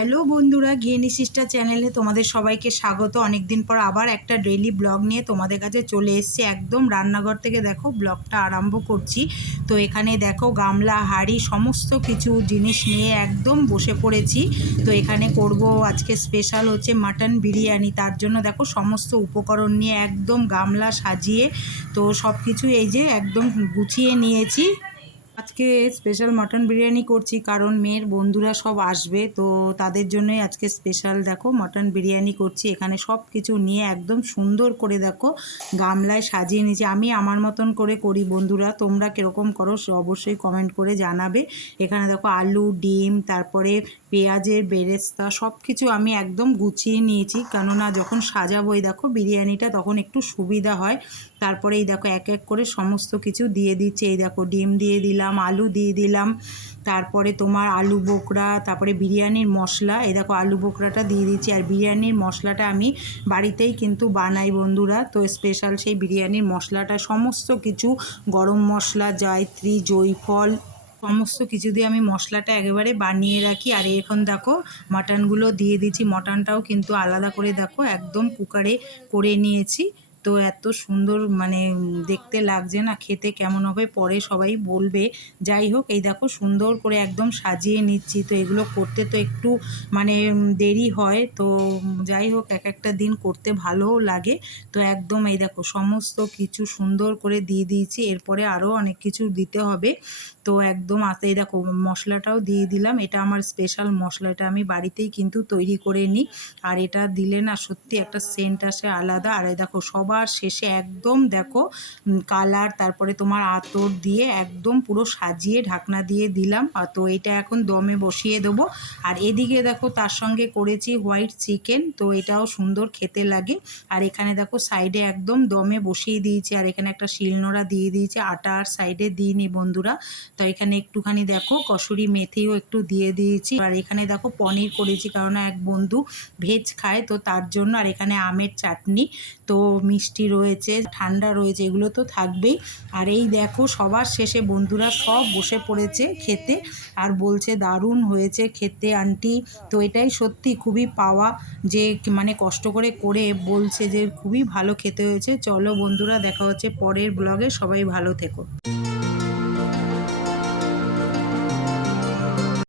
Hello বন্ধুরা গিয়েনি sister চ্যানেলে তোমাদের সবাইকে স্বাগত। অনেক দিন পর আবার একটা ডেইলি ব্লগ নিয়ে তোমাদের কাছে চলে এসেছি। একদম রান্নাঘর থেকে দেখো ব্লগটা আরম্ভ করছি। তো এখানে দেখো, গামলা, হাঁড়ি, সমস্ত কিছু জিনিস নিয়ে একদম বসে পড়েছি। তো এখানে করব আজকে স্পেশাল হচ্ছে মাটন বিরিয়ানি। তার জন্য দেখো, সমস্ত উপকরণ নিয়ে একদম গামলা সাজিয়ে তো সব কিছু এই যে একদম গুছিয়ে নিয়েছি। আজকে স্পেশাল মটন বিরিয়ানি করছি, কারণ মেয়ের বন্ধুরা সব আসবে, তো তাদের জন্যই আজকে স্পেশাল দেখো মটন বিরিয়ানি করছি। এখানে সব কিছু নিয়ে একদম সুন্দর করে দেখো গামলায় সাজিয়ে নিয়েছি। আমি আমার মতন করে করি বন্ধুরা, তোমরা কীরকম করো সে অবশ্যই কমেন্ট করে জানাবে। এখানে দেখো আলু, ডিম, তারপরে পেঁয়াজের বেরেস্তা সব কিছু আমি একদম গুছিয়ে নিয়েছি। কেননা যখন সাজাবো, এই দেখো বিরিয়ানিটা তখন একটু সুবিধা হয়। তারপরে এই দেখো এক এক করে সমস্ত কিছু দিয়ে দিচ্ছে। এই দেখো ডিম দিয়ে দিলাম, আলু দিয়ে দিলাম, তারপরে তোমার আলু বোকরা, তারপরে বিরিয়ানির মশলা। এই দেখো আলু বোকরাটা দিয়ে দিচ্ছি। আর বিরিয়ানির মশলাটা আমি বাড়িতেই কিন্তু বানাই বন্ধুরা। তো স্পেশাল সেই বিরিয়ানির মশলাটা, সমস্ত কিছু, গরম মশলা, জায়ত্রী, জয়ফল সমস্ত কিছু দিয়ে আমি মশলাটা একেবারে বানিয়ে রাখি। আর এখন দেখো মাটনগুলো দিয়ে দিচ্ছি। মটনটাও কিন্তু আলাদা করে দেখো, একদম কুকারে করে নিয়েছি। তো এত সুন্দর মানে দেখতে লাগছে না, খেতে কেমন হবে পরে সবাই বলবে। যাই হোক, এই দেখো সুন্দর করে একদম সাজিয়ে নিচ্ছি। তো এগুলো করতে তো একটু মানে দেরি হয়, তো যাই হোক, এক একটা দিন করতে ভালোও লাগে। তো একদম এই দেখো সমস্ত কিছু সুন্দর করে দিয়ে দিয়েছি, এরপরে আরও অনেক কিছু দিতে হবে। তো একদম আস্তে, এই দেখো মশলাটাও দিয়ে দিলাম। এটা আমার স্পেশাল মশলাটা আমি বাড়িতেই কিন্তু তৈরি করে নিই। আর এটা দিলে না সত্যি একটা সেন্ট আসে আলাদা। আর এই দেখো সবার শেষে একদম দেখো কালার তারপরে তোমার আতর দিয়ে একদম পুরো সাজিয়ে ঢাকনা দিয়ে দিলাম। তো এটা এখন দমে বসিয়ে দেবো। আর এদিকে দেখো, তার সঙ্গে করেছি হোয়াইট চিকেন তো এটাও সুন্দর খেতে লাগে। আর এখানে দেখো সাইডে একদম দমে বসিয়ে দিয়েছি। আর এখানে একটা শিলনোড়া দিয়ে দিয়েছি, আটা আর সাইডে দিইনি বন্ধুরা। তো এখানে একটুখানি দেখো, কসুরি মেথিও একটু দিয়ে দিয়েছি। আর এখানে দেখো, পনির করেছি কারণ এক বন্ধু ভেজ খায়, তো তার জন্য আর এখানে আমের চাটনি। তো মিষ্টি রয়েছে, ঠান্ডা রয়েছে, এগুলো তো থাকবেই। আর এই দেখো, সবার শেষে বন্ধুরা সব বসে পড়েছে খেতে আর বলছে, দারুণ হয়েছে খেতে, আন্টি। তো এটাই সত্যি খুবই পাওয়া যে মানে কষ্ট করে করে বলছে যে, খুবই ভালো খেতে হয়েছে। চলো বন্ধুরা, দেখা হচ্ছে পরের ব্লগে। সবাই ভালো থেকো।